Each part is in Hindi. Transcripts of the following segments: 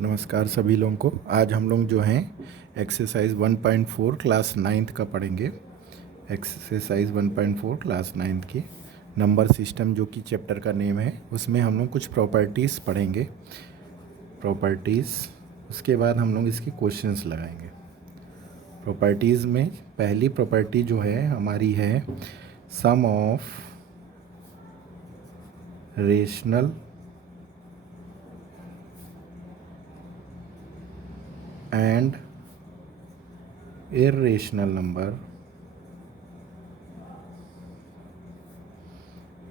नमस्कार सभी लोगों को। आज हम लोग जो हैं एक्सरसाइज 1.4 क्लास 9th का पढ़ेंगे। एक्सरसाइज 1.4 क्लास 9th की नंबर सिस्टम जो कि चैप्टर का नेम है, उसमें हम लोग कुछ प्रॉपर्टीज़ पढ़ेंगे। प्रॉपर्टीज़, उसके बाद हम लोग इसके क्वेश्चंस लगाएंगे। प्रॉपर्टीज़ में पहली प्रॉपर्टी जो है हमारी है sum of rational and irrational number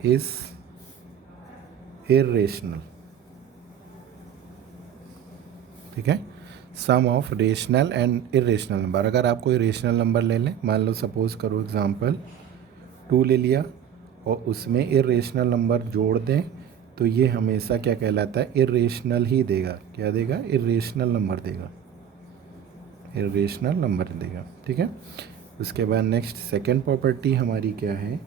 is irrational। ठीक है, sum of rational and irrational number. अगर आप कोई रेशनल नंबर ले लें, मान लो सपोज करो एग्जांपल 2 ले लिया और उसमें इरेशनल नंबर जोड़ दें तो ये हमेशा क्या कहलाता है, इरेशनल ही देगा। क्या देगा? इरेशनल नंबर देगा, इरेशनल नंबर देगा। ठीक है, उसके बाद नेक्स्ट सेकंड प्रॉपर्टी हमारी क्या है,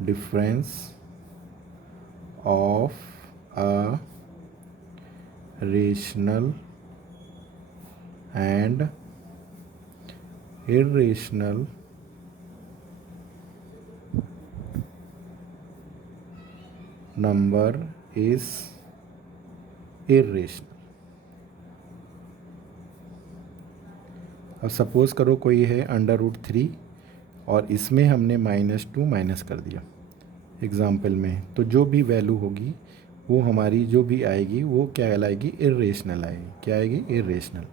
difference of a rational and irrational number is irrational. अब सपोज करो कोई है √3 और इसमें हमने -2 माइनस कर दिया एग्जाम्पल में, तो जो भी वैल्यू होगी वो हमारी जो भी आएगी वो क्या कहलाएगी, इरेशनल आएगी। क्या आएगी? इरेशनल।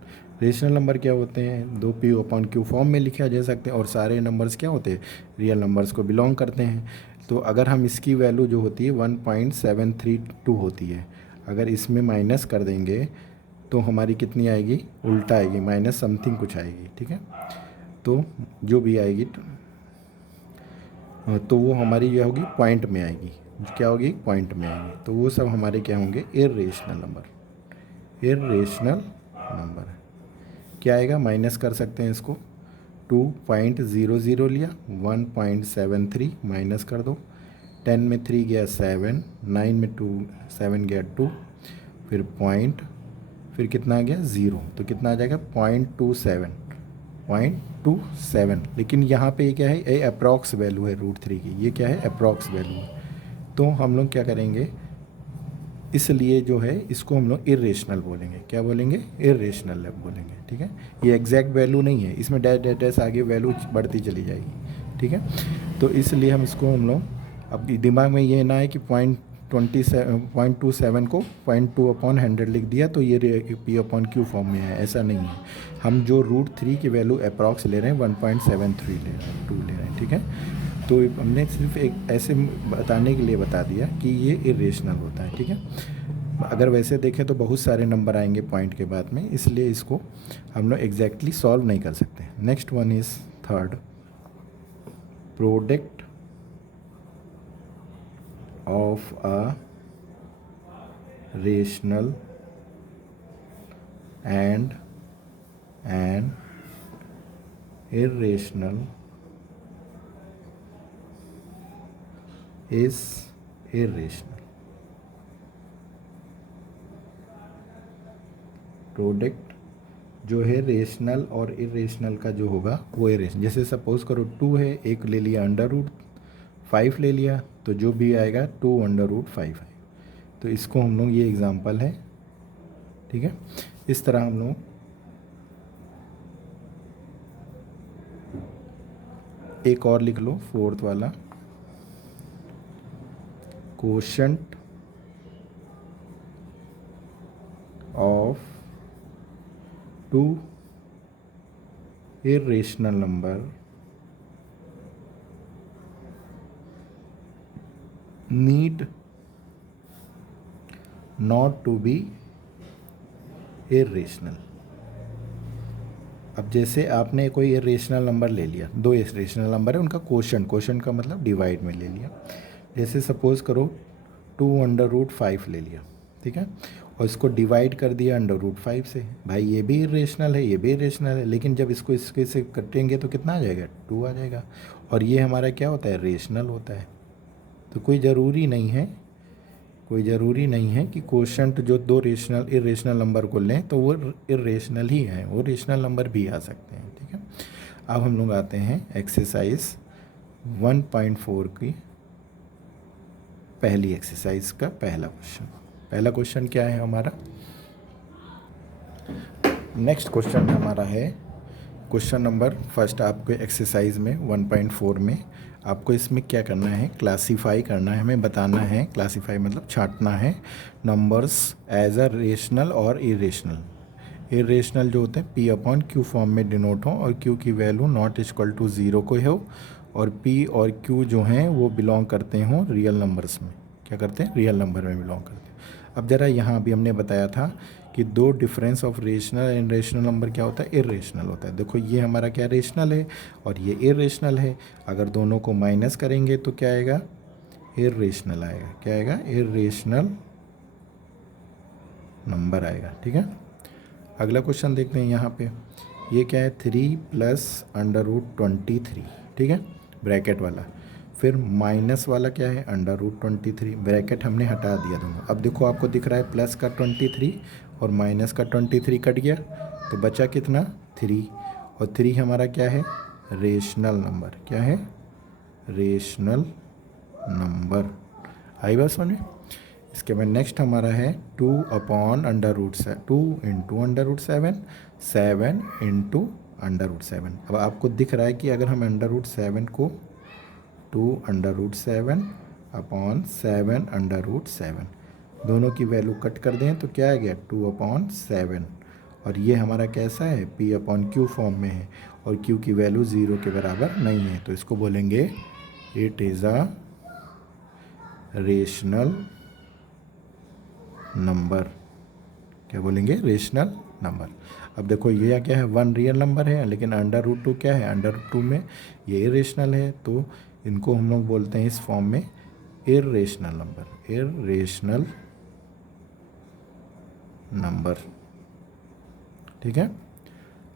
रेशनल नंबर क्या होते हैं? 2p/q फॉर्म में लिखा जा सकते हैं और सारे नंबर्स क्या होते हैं, रियल नंबर्स को बिलोंग करते हैं। तो अगर हम इसकी वैल्यू जो होती है 1.732 होती है, अगर इसमें माइनस कर देंगे तो हमारी कितनी आएगी, उल्टा आएगी, माइनस समथिंग कुछ आएगी। ठीक है, तो जो भी आएगी तो वो हमारी यह होगी पॉइंट में आएगी। क्या होगी? पॉइंट में आएगी। तो वो सब हमारे क्या होंगे, इरेशनल नंबर। इरेशनल नंबर क्या आएगा, माइनस कर सकते हैं इसको। 2.00 लिया, 1.73 माइनस कर दो। 10 में 3 गया 7, 9 में 7 गया 2, फिर पॉइंट, फिर कितना आ गया 0, तो कितना आ जाएगा 0.27। लेकिन यहाँ पे ये क्या है, ये अप्रॉक्स वैल्यू है √3 की। ये क्या है? अप्रॉक्स वैल्यू है। तो हम लोग क्या करेंगे, इसलिए जो है इसको हम लोग इरेशनल बोलेंगे। क्या बोलेंगे? इरेशनल बोलेंगे। ठीक है, ये एग्जैक्ट वैल्यू नहीं है, इसमें डैश डैश डैश आगे वैल्यू बढ़ती चली जाएगी। ठीक है, तो इसलिए हम लोग अब दिमाग में ये ना है कि 0.27 को 0.2/100 लिख दिया तो ये p/q फॉर्म में है, ऐसा नहीं है। हम जो √3 की वैल्यू अप्रॉक्स ले रहे हैं 1.73 ले रहे हैं, 2 ले रहे हैं। ठीक है, तो हमने सिर्फ एक ऐसे बताने के लिए बता दिया कि ये इरेशनल होता है। ठीक है, अगर वैसे देखें तो बहुत सारे नंबर आएंगे पॉइंट के बाद में, इसलिए इसको हम लोग एग्जैक्टली सॉल्व नहीं कर सकते। Next one is third, product of a rational and an irrational is irrational। Product जो है रेशनल और इरेशनल का जो होगा वो इरेशनल। जैसे सपोज करो 2 है, एक ले लिया √5 ले लिया, तो जो भी आएगा 2√5 है। तो इसको हम लोग, ये एग्जांपल है। ठीक है, इस तरह हम लोग एक और लिख लो, फोर्थ वाला, quotient of 2 irrational number need not to be irrational। अब जैसे आपने कोई इरेशनल नंबर ले लिया, 2 इरेशनल नंबर है, उनका क्वोशंट का मतलब डिवाइड में ले लिया। जैसे सपोज करो 2√5 ले लिया। ठीक है, और इसको डिवाइड कर दिया √5 से। भाई ये भी इरेशनल है, ये भी इरेशनल है, लेकिन जब इसको इसके से कटेंगे तो कितना आ जाएगा, 2 आ जाएगा। और ये हमारा क्या होता है, रेशनल होता है। तो कोई ज़रूरी नहीं है कोई ज़रूरी नहीं है कि कोशेंट जो दो रेशनल इरेशनल नंबर को लें तो वो इरेशनल ही है, वो रेशनल नंबर भी आ सकते हैं। ठीक है, अब हम लोग आते हैं एक्सरसाइज 1.4 की पहली एक्सरसाइज का पहला क्वेश्चन। पहला क्वेश्चन क्या है हमारा? नेक्स्ट क्वेश्चन हमारा है क्वेश्चन नंबर फर्स्ट। आपको एक्सरसाइज में 1.4 में आपको इसमें क्या करना है, क्लासीफाई करना है, हमें बताना है, क्लासीफाई मतलब छांटना है नंबर्स एज अ रेशनल और इरेशनल। इरेशनल जो होते हैं P/Q फॉर्म में डिनोट हो और Q की वैल्यू नॉट इक्वल टू 0 को हो, और P और Q जो हैं वो बिलोंग करते हों रियल नंबर्स में। क्या करते हैं? रियल नंबर में बिलोंग करते हैं। अब ज़रा यहाँ अभी हमने बताया था कि दो difference of rational and rational number क्या होता है? इरेशनल होता है। देखो ये हमारा क्या रेशनल है और ये इरेशनल है। अगर दोनों को माइनस करेंगे तो क्या आएगा? इरेशनल आएगा। क्या आएगा? इरेशनल नंबर आएगा। ठीक है, अगला क्वेश्चन देखते हैं यहाँ पे। ये क्या है? 3 + √23। ठीक है, ब्रैकेट वाला। फिर माइनस वाला क्या है? √23। ब्रैकेट हमने हटा दिया दोनों। अब देखो आपको दिख रहा है प्लस का 23 और माइनस का 23 कट गया, तो बचा कितना? 3। और 3 हमारा क्या है? Rational number. क्या है? Rational number. आई बात समझ में? इसके बाद नेक्स्ट हमारा है 2/√7, 2 × √7, 7 × √7। अब आपको दिख रहा है कि अगर हम √7 को 2/7 अपॉन 7 √7 दोनों की वैल्यू कट कर दें तो क्या आ गया? 2/7। और ये हमारा कैसा है? P/Q फॉर्म में है और Q की वैल्यू 0 के बराबर नहीं है, तो इसको बोलेंगे it is a rational number. क्या बोलेंगे? Rational number. अब देखो ये क्या है? 1 रियल नंबर है, लेकिन √2 क्या है? √2 में ये इरेशनल है, तो इनको हम लोग बोलते हैं इस फॉर्म में इरेशनल नंबर। Irrational number. ठीक है,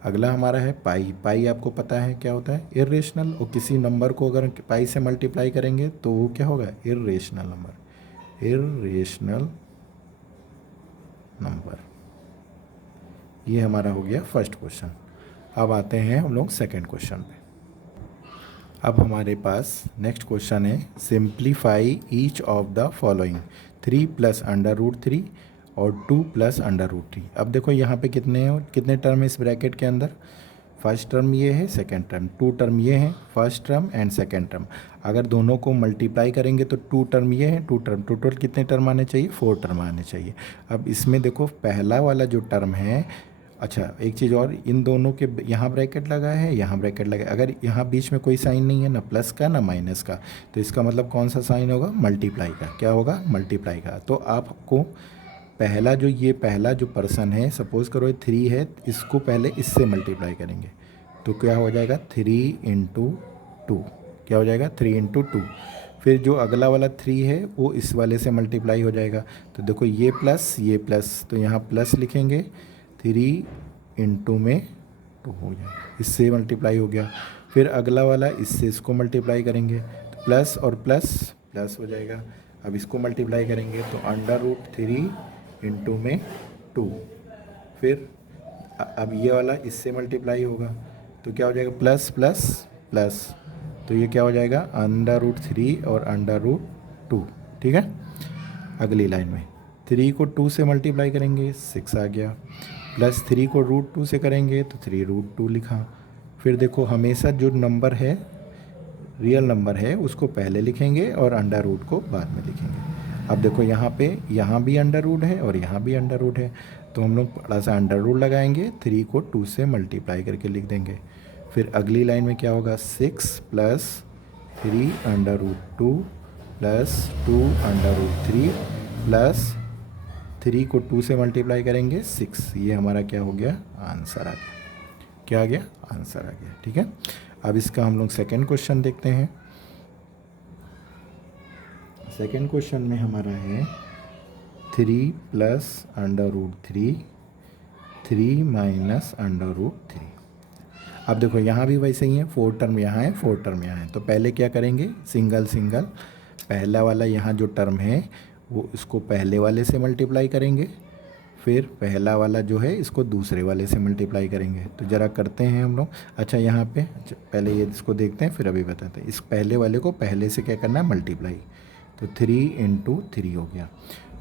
अगला हमारा है पाई। पाई आपको पता है क्या होता है? इरेशनल। और किसी नंबर को अगर पाई से मल्टीप्लाई करेंगे तो वो क्या होगा? Irrational number. Irrational number. ये हमारा हो गया फर्स्ट क्वेश्चन। अब आते हैं हम लोग सेकंड क्वेश्चन पे। अब हमारे पास नेक्स्ट क्वेश्चन है simplify each of the following 3 + √3 और 2 + √3। अब देखो यहाँ पे कितने टर्म है इस ब्रैकेट के अंदर? फर्स्ट टर्म ये है, सेकंड टर्म, 2 टर्म ये है, first term and second term. अगर दोनों को मल्टीप्लाई करेंगे तो 2 टर्म ये है, 2 टर्म, टोटल कितने टर्म आने चाहिए? 4 टर्म आने चाहिए। अब इसमें देखो पहला वाला जो टर्म है, अच्छा एक चीज़ और, इन दोनों के यहाँ ब्रैकेट लगा है, यहाँ ब्रैकेट लगा है। अगर यहाँ बीच में कोई साइन नहीं है, ना प्लस का ना माइनस का, तो इसका मतलब कौन सा साइन होगा? मल्टीप्लाई का। क्या होगा? मल्टीप्लाई का। तो आपको पहला जो पर्सन है, सपोज़ करो ये 3 है, इसको पहले इससे मल्टीप्लाई करेंगे तो क्या हो जाएगा? 3 × 2। क्या हो जाएगा? 3 × 2। फिर जो अगला वाला 3 है वो इस वाले से मल्टीप्लाई हो जाएगा। तो देखो ये प्लस, तो यहाँ प्लस लिखेंगे, 3 × 2 में 2 हो जाएगा, इससे मल्टीप्लाई हो गया। फिर अगला वाला इससे इसको मल्टीप्लाई करेंगे तो प्लस और प्लस प्लस हो जाएगा। अब इसको मल्टीप्लाई करेंगे तो √3 × में 2। फिर अब ये वाला इससे मल्टीप्लाई होगा तो क्या हो जाएगा? प्लस प्लस प्लस, तो ये क्या हो जाएगा? √3 और √2। ठीक है, अगली लाइन में 3 को 2 से मल्टीप्लाई करेंगे 6 आ गया, प्लस 3 को √2 से करेंगे तो 3√2 लिखा। फिर देखो हमेशा जो नंबर है रियल नंबर है उसको पहले लिखेंगे और अंडर रूट को बाद में लिखेंगे। अब देखो यहाँ भी अंडर रूट है और यहाँ भी अंडर रूट है, तो हम लोग बड़ा सा अंडर रूट लगाएंगे, 3 को 2 से मल्टीप्लाई करके लिख देंगे। फिर अगली लाइन में क्या होगा? 6 + 3 √2 + 2 √3 प्लस 3 को 2 से मल्टीप्लाई करेंगे 6। ये हमारा क्या हो गया? आंसर आ गया। क्या आ गया? आंसर आ गया। ठीक है, अब इसका हम लोग सेकेंड क्वेश्चन देखते हैं। सेकेंड क्वेश्चन में हमारा है 3 + √3 3 - √3। अब देखो यहाँ भी वैसे ही है, 4 टर्म यहाँ है, 4 टर्म यहाँ है, तो पहले क्या करेंगे? सिंगल सिंगल, पहला वाला यहाँ जो टर्म है वो इसको पहले वाले से मल्टीप्लाई करेंगे, फिर पहला वाला जो है इसको दूसरे वाले से मल्टीप्लाई करेंगे। तो ज़रा करते हैं हम लोग। अच्छा यहाँ पे पहले ये इसको देखते हैं फिर अभी बताते हैं। इस पहले वाले को पहले से क्या करना है, मल्टीप्लाई। तो 3 इंटू 3 हो गया।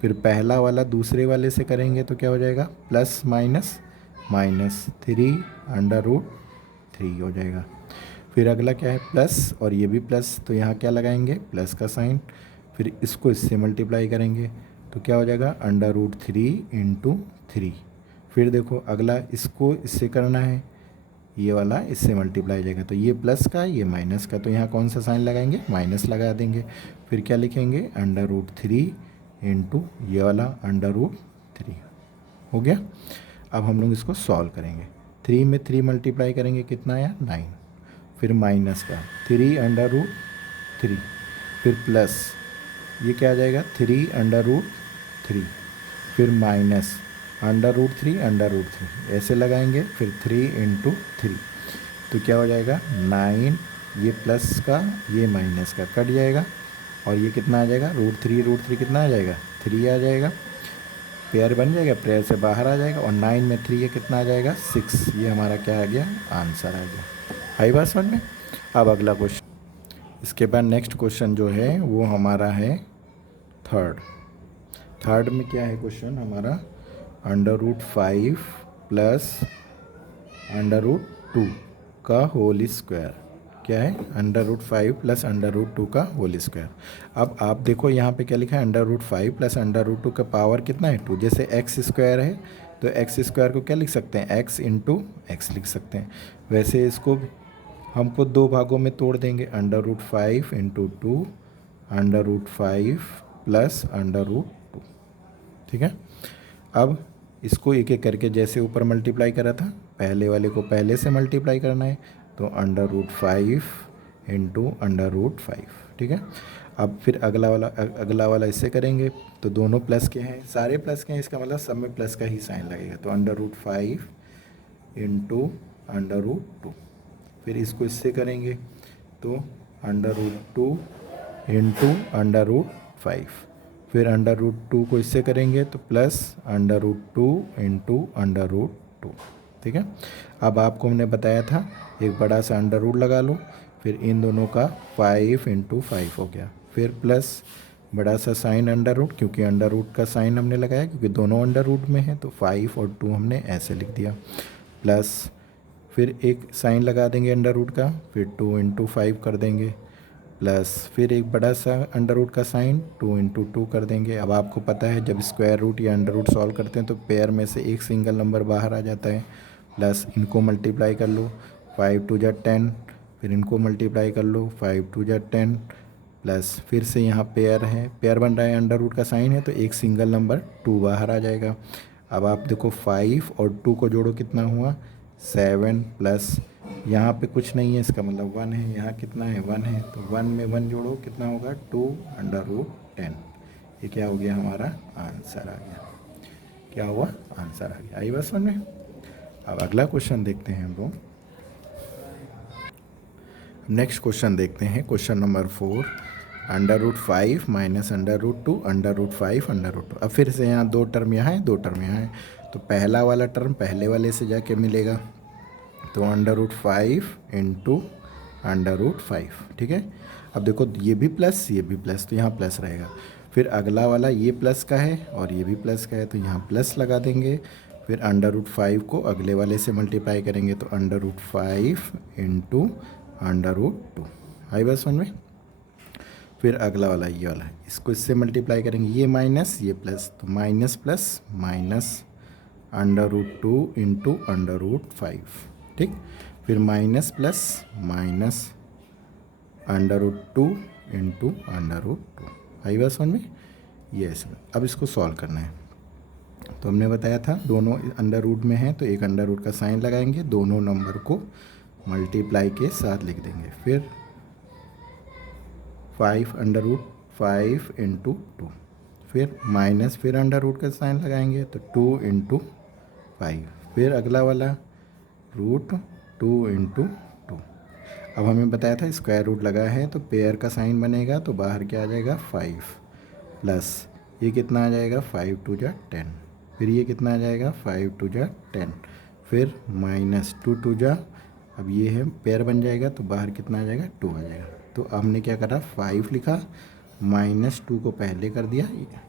फिर पहला वाला दूसरे वाले से करेंगे तो क्या हो जाएगा, plus minus minus 3 under root 3 हो जाएगा। फिर अगला क्या है, प्लस, और ये भी प्लस, तो यहाँ क्या लगाएंगे, प्लस का साइन। फिर इसको इससे मल्टीप्लाई करेंगे तो क्या हो जाएगा, अंडर रूट 3 इंटू 3। फिर देखो अगला इसको इससे करना है, ये वाला इससे मल्टीप्लाई हो जाएगा। तो ये प्लस का, ये माइनस का, तो यहाँ कौन सा साइन लगाएंगे, माइनस लगा देंगे। फिर क्या लिखेंगे, अंडर रूट 3 इंटू ये वाला अंडर रूट 3 हो गया। अब हम लोग इसको सॉल्व करेंगे। 3 में 3 मल्टीप्लाई करेंगे, कितना आया, 9। फिर माइनस का 3 अंडर रूट 3, फिर प्लस, ये क्या आ जाएगा, 3 अंडर रूट 3, फिर minus under root 3 under root 3, ऐसे लगाएंगे। फिर 3 इंटू 3, तो क्या हो जाएगा, 9। ये प्लस का ये माइनस का कट जाएगा, और ये कितना आ जाएगा, रूट थ्री कितना आ जाएगा, 3 आ जाएगा। पेयर बन जाएगा, पेयर से बाहर आ जाएगा, और 9 में 3 ये कितना आ जाएगा, 6। ये हमारा क्या आ गया, आंसर आ गया। आई बात समझ में। अब अगला क्वेश्चन, इसके बाद नेक्स्ट क्वेश्चन जो है वो हमारा है थर्ड में क्या है क्वेश्चन हमारा, under root 5 plus under root 2 का होल स्क्वायर। क्या है, under root 5 plus under root 2 का होल स्क्वायर। अब आप देखो यहाँ पे क्या लिखा है, under root 5 plus under root 2 का पावर कितना है, 2। जैसे एक्स स्क्वायर है तो एक्स स्क्वायर को क्या लिख सकते हैं, एक्स इंटू एक्स लिख सकते हैं। वैसे इसको हमको 2 भागों में तोड़ देंगे, under root 5 into 2 under root 5 plus under root 2। ठीक है। अब इसको एक एक करके जैसे ऊपर मल्टीप्लाई करा था, पहले वाले को पहले से मल्टीप्लाई करना है, तो under root 5 into under root 5। ठीक है। अब फिर अगला वाला इससे करेंगे, तो दोनों प्लस के हैं, सारे प्लस के हैं, इसका मतलब सब में प्लस का ही साइन लगेगा। तो under root 5 into under root 2। फिर इसको इससे करेंगे तो under root 2 into under root 5। फिर अंडर रूट 2 को इससे करेंगे तो plus under root 2 into under root 2। ठीक है। अब आपको हमने बताया था एक बड़ा सा अंडर रूट लगा लो, फिर इन दोनों का 5 इंटू 5 हो गया, फिर प्लस बड़ा सा साइन अंडर रूट, क्योंकि अंडर रूट का साइन हमने लगाया क्योंकि दोनों अंडर रूट में है, तो 5 और 2 हमने ऐसे लिख दिया, प्लस फिर एक साइन लगा देंगे अंडर रूट का, फिर 2 इंटू 5 कर देंगे, प्लस फिर एक बड़ा सा अंडर रूट का साइन 2 इंटू 2 कर देंगे। अब आपको पता है जब स्क्वायर रूट या अंडर रूट सॉल्व करते हैं तो पेयर में से एक सिंगल नंबर बाहर आ जाता है, प्लस इनको मल्टीप्लाई कर लो, 5 2 जा 10, फिर इनको मल्टीप्लाई कर लो, 5 2 जा 10, प्लस फिर से यहाँ पेयर है, पेयर बन रहा है, अंडर रूट का साइन है तो एक सिंगल नंबर 2 बाहर आ जाएगा। अब आप देखो 5 और 2 को जोड़ो कितना हुआ, 7, प्लस यहाँ पे कुछ नहीं है, इसका मतलब 1 है, यहाँ कितना है, 1 है, तो 1 में 1 जोड़ो कितना होगा, 2 अंडर रूट 10। ये क्या हो गया, हमारा आंसर आ गया। क्या हुआ, आंसर आ गया। आई बस समझ में। अब अगला क्वेश्चन देखते हैं हम लोग। नेक्स्ट क्वेश्चन देखते हैं, question number 4, under root 5 minus under root 2 under root 5 under root 2। अब फिर से यहाँ 2 टर्म यहाँ है, 2 टर्म यहाँ है, तो पहला वाला टर्म पहले वाले से जाके मिलेगा, तो under root 5 into under root 5। ठीक है। अब देखो ये भी प्लस ये भी प्लस, तो यहाँ प्लस रहेगा। फिर अगला वाला ये प्लस का है और ये भी प्लस का है, तो यहाँ प्लस लगा देंगे। फिर अंडर रूट 5 को अगले वाले से मल्टीप्लाई करेंगे, तो under root 5 into under root 2। आई बात समझ में। फिर अगला वाला ये वाला है, इसको इससे मल्टीप्लाई करेंगे, ये माइनस ये प्लस, तो minus plus minus under root 2 into under root 5। ठीक। फिर minus plus minus under root 2 into under root 2। आई बात समझ में, ये ऐसे। अब इसको सॉल्व करना है, तो हमने बताया था दोनों अंडर रूट में हैं तो एक अंडर रूट का साइन लगाएंगे, दोनों नंबर को मल्टीप्लाई के साथ लिख देंगे। फिर 5 अंडर रूट 5 इंटू 2, फिर माइनस, फिर अंडर रूट का साइन लगाएंगे तो 2 इंटू 5, फिर अगला वाला रूट 2 इंटू 2। अब हमें बताया था स्क्वायर रूट लगा है तो पेयर का साइन बनेगा, तो बाहर क्या आ जाएगा, 5, प्लस ये कितना आ जाएगा 5 टू जा 10, फिर ये कितना आ जाएगा 5 टू जा 10, फिर माइनस 2 टू जा, अब ये है पेयर बन जाएगा तो बाहर कितना आ जाएगा 2 आ जाएगा। तो हमने क्या करा 5 लिखा, माइनस 2 को पहले कर दिया,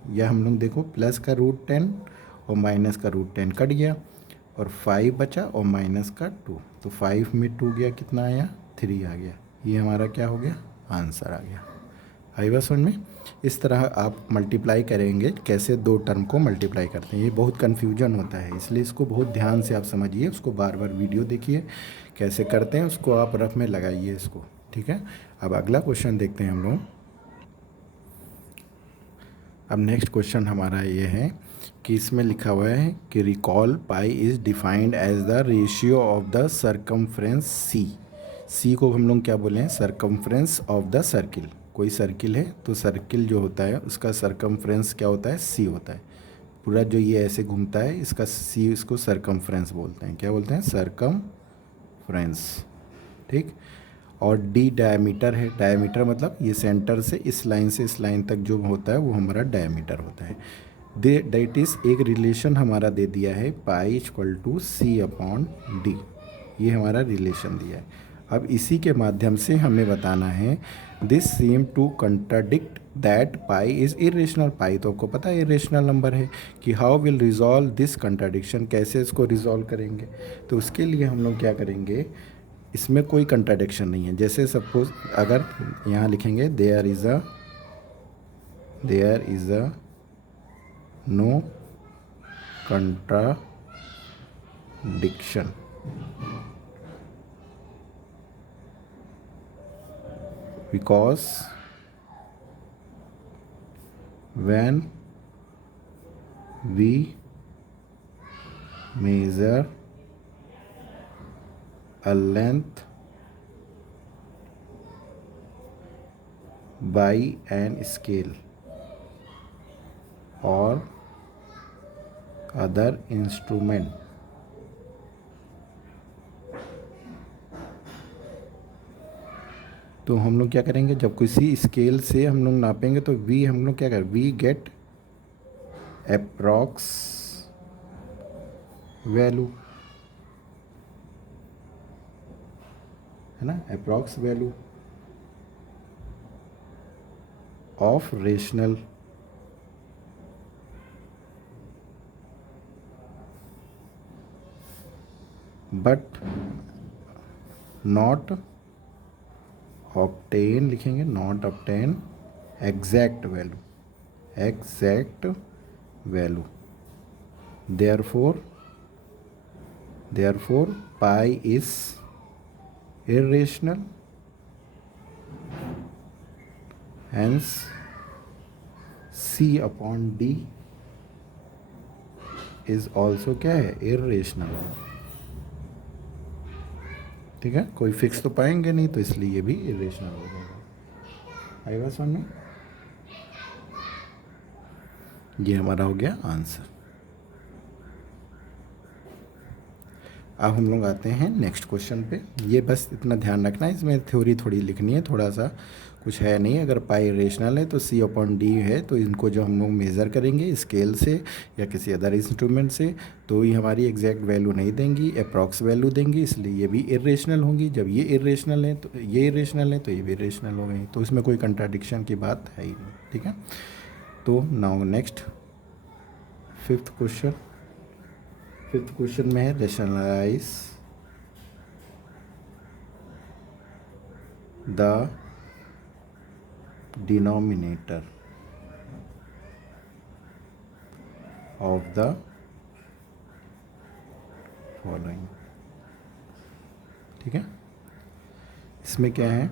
यह हम लोग देखो प्लस का रूट 10 और माइनस का रूट 10 कट गया और 5 बचा और माइनस का 2, तो 5 में 2 गया कितना आया 3 आ गया। ये हमारा क्या हो गया आंसर आ गया। आई बात समझ में। इस तरह आप मल्टीप्लाई करेंगे, कैसे दो टर्म को मल्टीप्लाई करते हैं, ये बहुत कन्फ्यूजन होता है, इसलिए इसको बहुत ध्यान से आप समझिए, उसको बार बार वीडियो देखिए कैसे करते हैं, उसको आप रफ में लगाइए इसको, ठीक है। अब अगला क्वेश्चन देखते हैं हम लोग। अब नेक्स्ट क्वेश्चन हमारा ये है कि इसमें लिखा हुआ है कि recall pi is defined as the ratio of the circumference C. C को हम लोग क्या बोले हैं, सरकमफ्रेंस ऑफ द सर्किल। कोई सर्किल है तो सर्किल जो होता है उसका सरकमफ्रेंस क्या होता है, सी होता है। पूरा जो ये ऐसे घूमता है इसका सी, इसको सरकमफ्रेंस बोलते हैं। क्या बोलते हैं, सरकमफ्रेंस, ठीक। और डी डायमीटर है, डायमीटर मतलब ये सेंटर से इस लाइन से इस लाइन तक जो होता है वो हमारा डायमीटर होता है। दैट इज़ एक रिलेशन हमारा दे दिया है pi equal to C upon D, ये हमारा रिलेशन दिया है। अब इसी के माध्यम से हमें बताना है this seem to contradict that pi is irrational. Pi तो आपको पता है इरेशनल नंबर है, कि how will resolve this contradiction, कैसे इसको रिजॉल्व करेंगे। तो उसके लिए हम लोग क्या करेंगे, इसमें कोई कंट्राडिक्शन नहीं है। जैसे सपोज अगर यहाँ लिखेंगे there is a no contradiction, because when we measure a length by an scale or other instrument, तो हम लोग क्या करेंगे, जब किसी स्केल से हम लोग नापेंगे तो वी हम लोग क्या करें, वी गेट अप्रॉक्स वैल्यू, है ना, approx value of rational but not obtain, लिखेंगे not obtain exact value, exact value. therefore pi is irrational, hence c upon d is also क्या है, irrational। ठीक है, कोई फिक्स तो पाएंगे नहीं तो इसलिए ये भी इरेशनल हो जाएगा। आएगा समझ में, ये हमारा हो गया आंसर। अब हम लोग आते हैं नेक्स्ट क्वेश्चन पे। ये बस इतना ध्यान रखना है, इसमें थ्योरी थोड़ी लिखनी है, थोड़ा सा कुछ है नहीं। अगर पाई रेशनल है तो सी अपॉन डी है, तो इनको जो हम लोग मेज़र करेंगे स्केल से या किसी अदर इंस्ट्रूमेंट से, तो ये हमारी एग्जैक्ट वैल्यू नहीं देंगी, अप्रॉक्स वैल्यू देंगी, इसलिए ये भी इरेशनल होंगी। जब ये इरेशनल है तो ये इरेशनल है तो ये भी इरेशनल हो गई, तो इसमें कोई कंट्राडिक्शन की बात है ही नहीं। ठीक है, तो नाउ नेक्स्ट फिफ्थ क्वेश्चन में है rationalise the denominator of the following. ठीक है, इसमें क्या है,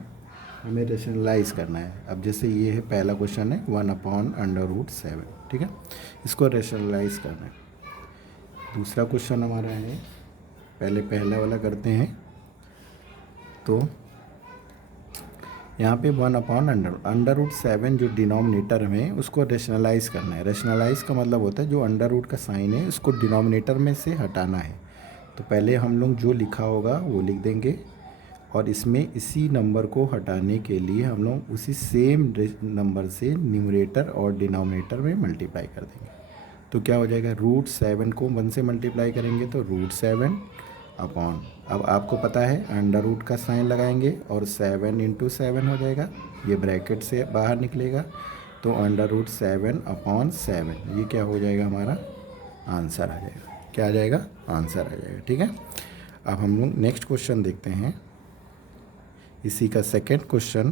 हमें रेशनलाइज करना है। अब जैसे ये है पहला क्वेश्चन है 1/√7। ठीक है, इसको रेशनलाइज करना है। दूसरा क्वेश्चन हमारा है, पहले पहला वाला करते हैं। तो यहाँ पे 1/√7 जो डिनोमिनेटर में उसको रेशनलाइज करना है। रेशनलाइज का मतलब होता है जो अंडर रूट का साइन है उसको डिनोमिनेटर में से हटाना है। तो पहले हम लोग जो लिखा होगा वो लिख देंगे और इसमें इसी नंबर को हटाने के लिए हम लोग उसी सेम नंबर से न्यूमरेटर और डिनोमिनेटर में मल्टीप्लाई कर देंगे। तो क्या हो जाएगा, √7 को 1 से मल्टीप्लाई करेंगे तो √7 अपॉन, अब आपको पता है अंडर रूट का साइन लगाएंगे और 7 × 7 हो जाएगा, ये ब्रैकेट से बाहर निकलेगा तो √7 अपॉन 7, ये क्या हो जाएगा, हमारा आंसर आ जाएगा। क्या आ जाएगा, आंसर आ जाएगा। ठीक है, अब हम लोग नेक्स्ट क्वेश्चन देखते हैं। इसी का सेकेंड क्वेश्चन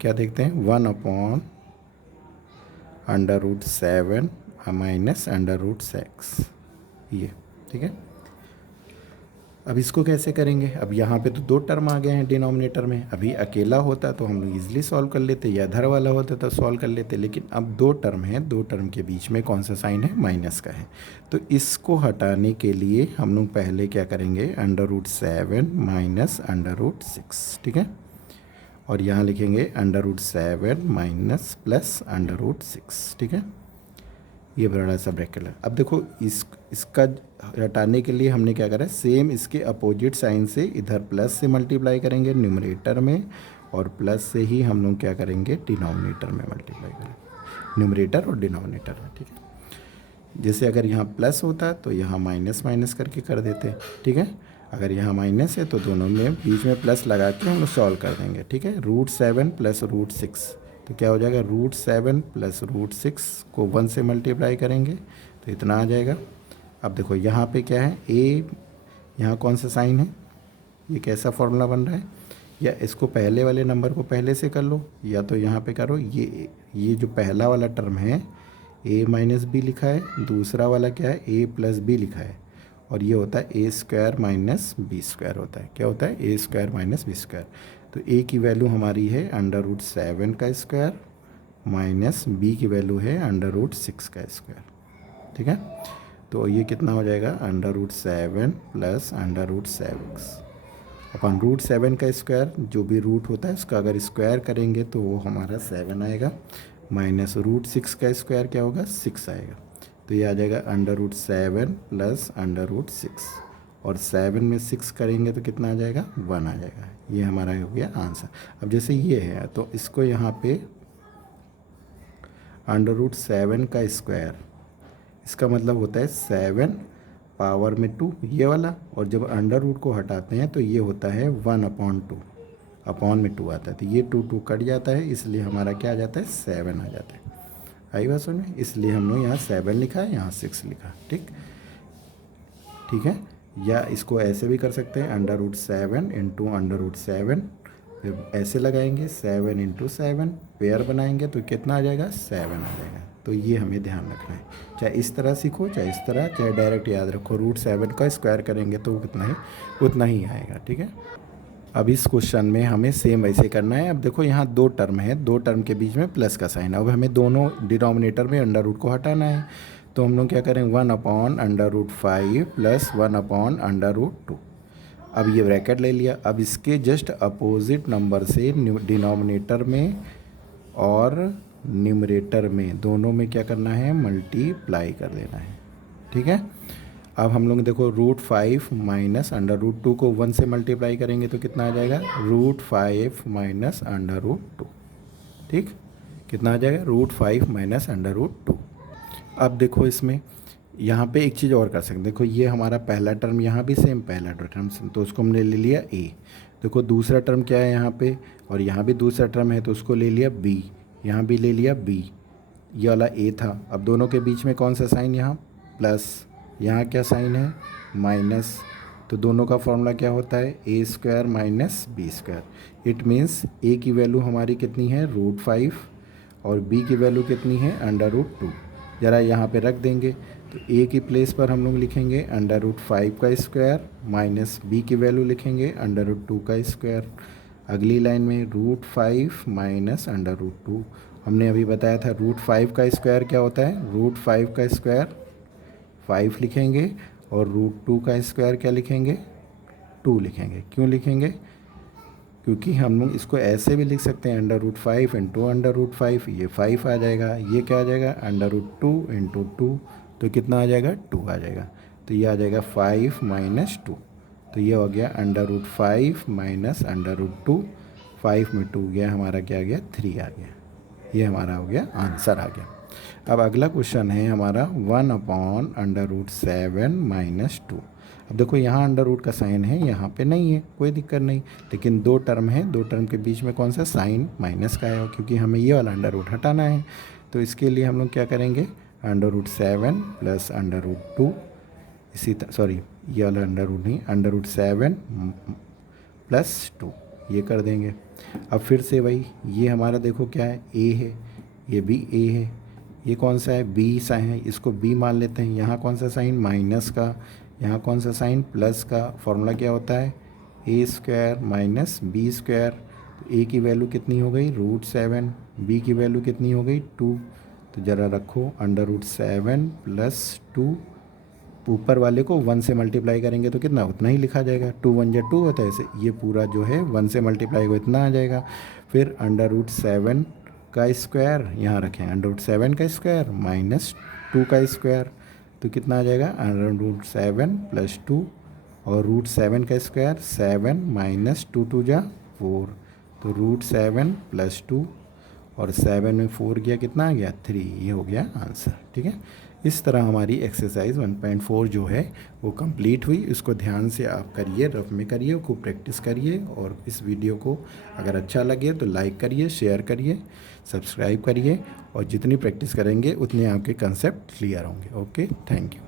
क्या देखते हैं, 1 अपॉन √7 माइनस √6, ये। ठीक है, अब इसको कैसे करेंगे, अब यहाँ पे तो 2 टर्म आ गए हैं डिनोमिनेटर में, अभी अकेला होता तो हम लोग ईजिली सॉल्व कर लेते, या इधर वाला होता तो सॉल्व कर लेते, लेकिन अब 2 टर्म है, 2 टर्म के बीच में कौन सा साइन है, माइनस का है। तो इसको हटाने के लिए हम लोग पहले क्या करेंगे, √7 माइनस √6। ठीक है, और यहाँ लिखेंगे √7 माइनस प्लस √6। ठीक है, ये बड़ा सा ब्रैकेट है। अब देखो इसका हटाने के लिए हमने क्या करा है, सेम इसके अपोजिट साइन से इधर प्लस से मल्टीप्लाई करेंगे न्यूमरेटर में, और प्लस से ही हम लोग क्या करेंगे, डिनोमिनेटर में मल्टीप्लाई करेंगे, न्यूमरेटर और डिनोमिनेटर में। ठीक है, जैसे अगर यहाँ प्लस होता तो यहाँ माइनस माइनस करके कर देते। ठीक है, अगर यहाँ माइनस है तो दोनों में बीच में प्लस लगा के हम लोग सॉल्व कर देंगे। ठीक है, √7 प्लस √6, तो क्या हो जाएगा, √7 प्लस √6 को 1 से मल्टीप्लाई करेंगे तो इतना आ जाएगा। अब देखो यहाँ पे क्या है, ए, यहाँ कौन सा साइन है, ये कैसा फॉर्मूला बन रहा है, या इसको पहले वाले नंबर को पहले से कर लो, या तो यहाँ पे करो, ये जो पहला वाला टर्म है a माइनस बी लिखा है, दूसरा वाला क्या है, a प्लस बी लिखा है, और ये होता है a² माइनस b² होता है। क्या होता है, a² माइनस b²। तो a की वैल्यू हमारी है √7 का स्क्वायर माइनस b की वैल्यू है √6 का स्क्वायर। ठीक है, तो ये कितना हो जाएगा, √7 प्लस √7 अपन √7 का स्क्वायर, जो भी रूट होता है उसका अगर स्क्वायर करेंगे तो वो हमारा 7 आएगा, माइनस √6 का स्क्वायर क्या होगा, 6 आएगा। तो ये आ जाएगा √7 प्लस √6, और 7 में 6 करेंगे तो कितना आ जाएगा, 1 आ जाएगा। ये हमारा हो गया आंसर। अब जैसे ये है तो इसको यहाँ पे √7 का स्क्वायर, इसका मतलब होता है 7 पावर में 2, ये वाला, और जब अंडर रूट को हटाते हैं तो ये होता है 1/2, अपॉन में 2 आता है, तो ये 2 कट जाता है, इसलिए हमारा क्या आ जाता है, 7 आ जाता है। आई बात समझ में, इसलिए हमने यहाँ 7 लिखा है, यहाँ 6 लिखा। ठीक है, या इसको ऐसे भी कर सकते हैं, √7 इंटू √7, फिर ऐसे लगाएंगे 7 × 7 पेयर बनाएंगे तो कितना आ जाएगा, 7 आ जाएगा। तो ये हमें ध्यान रखना है, चाहे इस तरह सीखो चाहे इस तरह, चाहे डायरेक्ट याद रखो, √7 का स्क्वायर करेंगे तो उतना ही आएगा। ठीक है, अब इस क्वेश्चन में हमें सेम वैसे करना है। अब देखो यहाँ 2 टर्म है, 2 टर्म के बीच में प्लस का साइन, अब हमें दोनों डिनोमिनेटर में अंडर रूट को हटाना है, तो हम लोग क्या करेंगे, 1/√5 प्लस 1/√2। अब ये ब्रैकेट ले लिया, अब इसके जस्ट अपोजिट नंबर से डिनोमिनेटर में और न्यूमरेटर में दोनों में क्या करना है, मल्टीप्लाई कर देना है। ठीक है, अब हम लोग देखो √5 माइनस √2 को 1 से मल्टीप्लाई करेंगे तो कितना आ जाएगा, √5 माइनस √2। ठीक, कितना आ जाएगा, √5 माइनस √2। अब देखो इसमें यहाँ पे एक चीज़ और कर सकते हैं, देखो ये हमारा पहला टर्म, यहाँ भी सेम पहला टर्म, तो उसको हमने ले लिया a। देखो दूसरा टर्म क्या है यहाँ पे, और यहाँ भी दूसरा टर्म है तो उसको ले लिया b, यहाँ भी ले लिया b, ये वाला a था। अब दोनों के बीच में कौन सा साइन, यहाँ प्लस, यहाँ क्या साइन है, माइनस, तो दोनों का फॉर्मूला क्या होता है, a² minus b²। It means a की वैल्यू हमारी कितनी है, √5, और b की वैल्यू कितनी है, √2। ज़रा यहाँ पे रख देंगे तो a की प्लेस पर हम लोग लिखेंगे √5 का स्क्वायर माइनस b की वैल्यू लिखेंगे √2 का स्क्वायर। अगली लाइन में √5 माइनस √2, हमने अभी बताया था √5 का स्क्वायर क्या होता है, √5 का स्क्वायर 5 लिखेंगे, और √2 का स्क्वायर क्या लिखेंगे, 2 लिखेंगे। क्यों लिखेंगे, क्योंकि हम लोग इसको ऐसे भी लिख सकते हैं, √5 इंटू √5, ये 5 आ जाएगा, ये क्या आ जाएगा, √2 इंटू 2, तो कितना आ जाएगा, 2 आ जाएगा। तो ये आ जाएगा 5 माइनस 2। तो ये हो गया √5 माइनस √2, 5 में 2 गया, हमारा क्या आ गया 3 आ गया। ये हमारा हो गया आंसर आ गया। अब अगला क्वेश्चन है हमारा 1/√7 माइनस 2। अब देखो यहाँ अंडर रूट का साइन है, यहाँ पे नहीं है, कोई दिक्कत नहीं, लेकिन दो टर्म है, दो टर्म के बीच में कौन सा साइन माइनस का है, क्योंकि हमें ये वाला अंडर रूट हटाना है। तो इसके लिए हम लोग क्या करेंगे, √7 प्लस √2, इसी सॉरी ये वाला अंडर रूट नहीं, √7 प्लस 2 ये कर देंगे। अब फिर से वही, ये हमारा देखो क्या है, a है, ये भी a है, ये कौन सा है b साइन है, इसको b मान लेते हैं। यहाँ कौन सा साइन माइनस का, यहाँ कौन सा साइन प्लस का। फॉर्मूला क्या होता है, a² माइनस b²। तो a की वैल्यू कितनी हो गई √7, b की वैल्यू कितनी हो गई 2। तो ज़रा रखो √7 प्लस 2, ऊपर वाले को 1 से मल्टीप्लाई करेंगे तो कितना, उतना ही लिखा जाएगा, 2 1 जा 2 होता है, ऐसे ये पूरा जो है 1 से मल्टीप्लाई हो इतना आ जाएगा। फिर √7 का स्क्वायर यहाँ रखें, √7 का स्क्वायर माइनस 2 का स्क्वायर, तो कितना आ जाएगा √7 प्लस 2, और √7 का स्क्वायर 7 माइनस 2 2 जा 4, तो √7 प्लस 2, और 7 में 4 गया, कितना आ गया 3, ये हो गया आंसर। ठीक है, इस तरह हमारी एक्सरसाइज 1.4 जो है वो कंप्लीट हुई। इसको ध्यान से आप करिए, रफ में करिए, खूब प्रैक्टिस करिए, और इस वीडियो को अगर अच्छा लगे तो लाइक करिए, शेयर करिए, सब्सक्राइब करिए, और जितनी प्रैक्टिस करेंगे उतने आपके कंसेप्ट क्लियर होंगे। Okay, thank you.